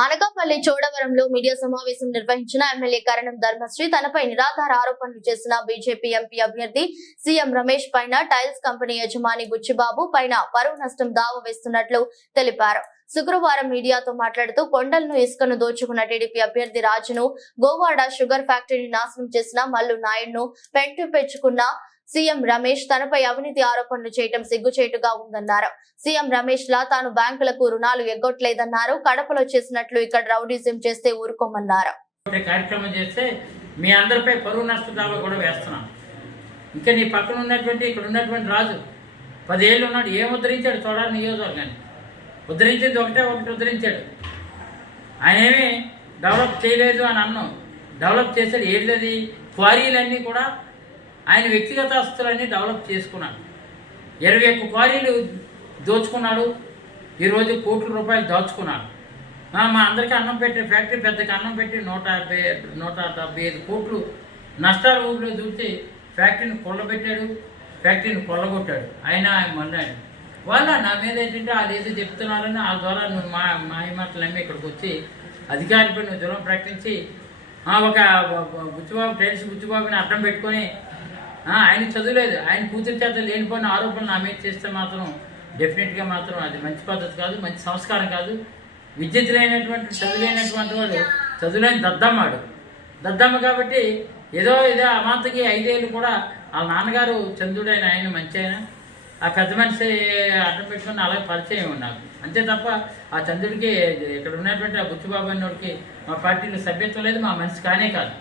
Anakapalli చోడవరంలో media సమావేశం నిర్వహించిన MLA కరణం ధర్మశ్రీ. తనపై నిరాధార ఆరోపణలు చేసిన బీజేపీ ఎంపీ అభ్యర్థి సీఎం రమేష్ పైన టైల్స్ కంపెనీ యజమాని బుచ్చిబాబు పైన పరువు నష్టం దావా వేస్తున్నట్లు తెలిపారు. శుక్రవారం మీడియాతో మాట్లాడుతూ కొండలను ఇసుకను దోచుకున్న టీడీపీ అభ్యర్థి రాజును గోవాడ షుగర్ ఫ్యాక్టరీని నాశనం చేసిన మల్లు నాయుడును పెంటు పెంచుకున్న సీఎం రమేష్ తనపై అవినీతి ఆరోపణలు చేయటం సిగ్గుచేటుగా ఉందన్నారు. సీఎం రమేష్ లా తాను బ్యాంకులకు రుణాలు ఎగ్గొట్లేదన్నారు కడపలో చేసినట్లు ఇక్కడ రౌడీజం చేస్తే ఊరుకోమన్నారు. కార్యక్రమం చేస్తే మీ అందరిపై పరువు నష్ట దావా కూడా వేస్తున్నాం. ఇంకా నీ పక్కన ఉన్నటువంటి ఇక్కడ ఉన్నటువంటి రాజు పదేళ్ళు ఉన్నాడు. ఏం ఉద్ధరించాడు చూడాలి నియోజకవర్గాన్ని? ఉద్ధరించింది ఒకటే ఒకటి ఉద్ధరించాడు. ఆయన ఏమీ డెవలప్ చేయలేదు అని అన్నాం. డెవలప్ చేశాడు. ఏంటది క్వారీలన్నీ కూడా ఆయన వ్యక్తిగత ఆస్తులన్నీ డెవలప్ చేసుకున్నాడు. ఇరవై ఒక్క క్వారీలు దోచుకున్నాడు. ఈరోజు కోట్ల రూపాయలు దాచుకున్నాడు. మా అందరికీ అన్నం పెట్టే ఫ్యాక్టరీ పెద్దకి అన్నం పెట్టి నూట యాభై నూట డెబ్బై ఐదు కోట్లు నష్టాల ఊరిలో చూసి ఫ్యాక్టరీని కొల్లబెట్టాడు ఫ్యాక్టరీని కొల్లగొట్టాడు. ఆయన ఆయన మన్నాడు వాళ్ళ నా మీద ఏంటంటే వాళ్ళు ఏదో చెప్తున్నారని వాళ్ళ ద్వారా నువ్వు మా మా ఇక్కడికి వచ్చి అధికారిపై నువ్వు జ్వరం ప్రకటించి ఒక బుచ్చిబాబు టైల్స్ బుచ్చిబాబుని అడ్డం పెట్టుకొని ఆయన చదువులేదు. ఆయన కూతురు చేత లేనిపోయిన ఆరోపణలు నా మీద చేస్తే మాత్రం డెఫినెట్గా మాత్రం అది మంచి పద్ధతి కాదు మంచి సంస్కారం కాదు. విద్యుత్తులైనటువంటి చదువులైనటువంటి వాడు చదువులేని దద్దమ్మాడు దద్దమ్మ కాబట్టి ఏదో ఏదో అమాంతకి ఐదేళ్ళు కూడా వాళ్ళ నాన్నగారు చంద్రుడైన ఆయన మంచి ఆయన. ఆ పెద్ద మనిషి అడ్డం పెట్టుకుని అలాగే పరిచయం నాకు అంతే తప్ప ఆ చంద్రుడికి ఇక్కడ ఉన్నటువంటి ఆ బుచ్చిబాబు అన్నోడికి మా పార్టీలో సభ్యత్వం లేదు మా మనిషి కానే కాదు.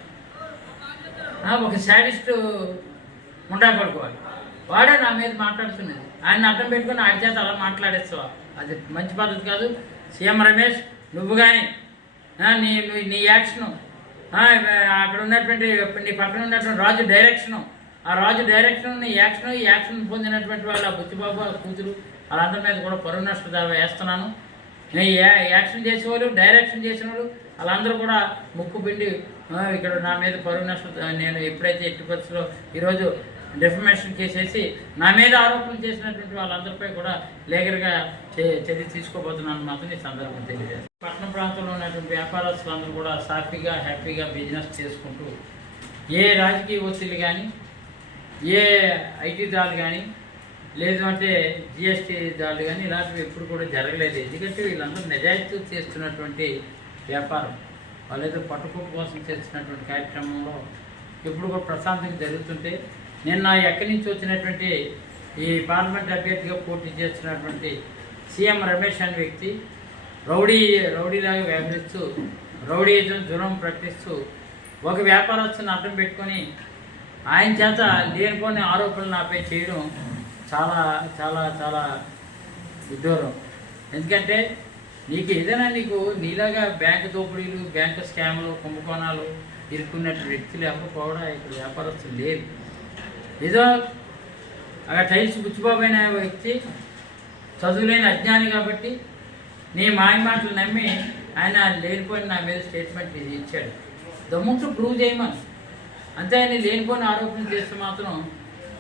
ఒక శాడిస్టు ఉండా పడుకోవాలి వాడే నా మీద మాట్లాడుతున్నది ఆయన అర్థం పెట్టుకుని ఆయన చేత అలా మాట్లాడేస్తావా? అది మంచి పద్ధతి కాదు. సీఎం రమేష్ నువ్వు కానీ నీ నీ- యాక్షను అక్కడ ఉన్నటువంటి నీ పక్కన ఉన్నటువంటి రాజు డైరెక్షను ఆ రాజు డైరెక్షన్ నీ యాక్షన్ ఈ యాక్షన్ పొందినటువంటి వాళ్ళ బుచ్చిబాబు వాళ్ళ కూతురు వాళ్ళందరి మీద కూడా పరువు నష్ట వేస్తున్నాను. నేను యా- యాక్షన్ చేసేవాళ్ళు డైరెక్షన్ చేసిన వాళ్ళు వాళ్ళందరూ కూడా ముక్కు పిండి ఇక్కడ నా మీద పరువు నష్ట నేను ఎప్పుడైతే ఎట్టి పరిస్థితిలో ఈరోజు డెఫమేషన్ చేసేసి నా మీద ఆరోపణలు చేసినటువంటి వాళ్ళందరిపై కూడా లేగర్గా చే- చర్య తీసుకోబోతున్నాను మాత్రం ఈ సందర్భం తెలియజేస్తాను. పట్టణ ప్రాంతంలో ఉన్నటువంటి వ్యాపారస్తులందరూ కూడా సాఫీగా హ్యాపీగా బిజినెస్ చేసుకుంటూ ఏ రాజకీయ ఒత్తిళ్ళు కానీ ఏ ఐటీ దాడులు కానీ లేదు అంటే జిఎస్టీ దాడులు కానీ ఇలాంటివి ఎప్పుడు కూడా జరగలేదు. ఎందుకంటే వీళ్ళందరూ నిజాయితీ చేస్తున్నటువంటి వ్యాపారం. వాళ్ళు ఏదో పట్టుకోపు కోసం చేస్తున్నటువంటి కార్యక్రమంలో ఎప్పుడు కూడా ప్రశాంతంగా జరుగుతుంటే నిన్న ఎక్కడి నుంచి వచ్చినటువంటి ఈ పార్లమెంట్ అభ్యర్థిగా పోటీ చేస్తున్నటువంటి సీఎం రమేష్ అనే వ్యక్తి రౌడీ రౌడీలాగా వ్యవహరిస్తూ రౌడీజం జ్వరం ప్రకటిస్తూ ఒక వ్యాపారస్తుని అడ్డం పెట్టుకొని ఆయన చేత లేనిపోని ఆరోపణలు నాపై చేయడం చాలా చాలా చాలా విదూరం ఎందుకంటే నీకు ఏదైనా నీకు నీలాగా బ్యాంకు దోపిడీలు బ్యాంకు స్కామ్లు కుంభకోణాలు ఇరుక్కున్నట్టు వ్యక్తులు ఎవరు కూడా ఇక్కడ వ్యాపారస్తులు లేరు. ఏదో అక్కడ టైల్స్ బుచ్చిబాబు వ్యక్తి చదువులేని అజ్ఞాని కాబట్టి నీ మాయ మాటలు నమ్మి ఆయన లేనిపోయిన నా మీద స్టేట్మెంట్ ఇది ఇచ్చాడు. దమ్ముంటూ ప్రూవ్ చేయమని. అంతే ఆయన లేనిపోయిన ఆరోపణ చేస్తే మాత్రం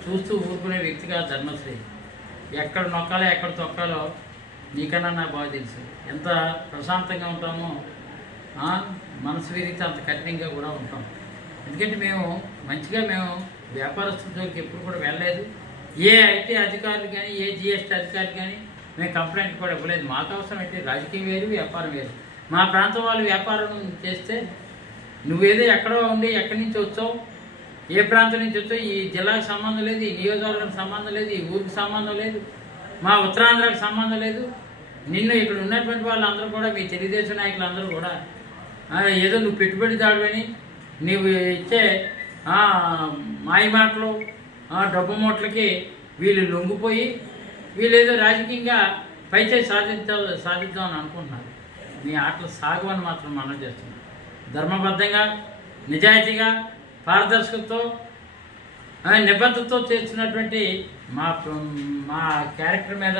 చూస్తూ ఊరుకునే వ్యక్తిగా ధర్మశ్రీ. ఎక్కడ నొక్కాలో ఎక్కడ తొక్కాలో నీకన్నా నాకు బాగా తెలుసు. ఎంత ప్రశాంతంగా ఉంటామో మనసు విరిగితే అంత కఠినంగా కూడా ఉంటాం. ఎందుకంటే మేము మంచిగా మేము వ్యాపారస్తులకి ఎప్పుడు కూడా వెళ్ళలేదు. ఏ ఐటీ అధికారులు కానీ ఏ జిఎస్టీ అధికారులు కానీ మేము కంప్లైంట్ కూడా ఇవ్వలేదు. మాకు అవసరం అయితే రాజకీయం వేరు వ్యాపారం వేరు. మా ప్రాంతం వాళ్ళు వ్యాపారం చేస్తే నువ్వేదో ఎక్కడో ఉండి ఎక్కడి నుంచి వచ్చావు ఏ ప్రాంతం నుంచి వచ్చావు ఈ జిల్లాకు సంబంధం లేదు ఈ నియోజకవర్గానికి సంబంధం లేదు ఈ ఊరికి సంబంధం లేదు మా ఉత్తరాంధ్రకు సంబంధం లేదు. నిన్ను ఇక్కడ ఉన్నటువంటి వాళ్ళందరూ కూడా మీ తెలుగుదేశం నాయకులందరూ కూడా ఏదో నువ్వు పెట్టుబడి దాడువని నీవు ఇచ్చే మాయ మాటలు డబ్బు మూటలకి వీళ్ళు లొంగిపోయి వీళ్ళు ఏదో రాజకీయంగా పైచే సాధించా సాధిద్దామని అనుకుంటున్నారు. మీ ఆటలు సాగవని మాత్రం మనం చేస్తున్నాం. ధర్మబద్ధంగా నిజాయితీగా పారదర్శకతో ఆ, నిబద్ధతతో చేస్తున్నటువంటి మా మా క్యారెక్టర్ మీద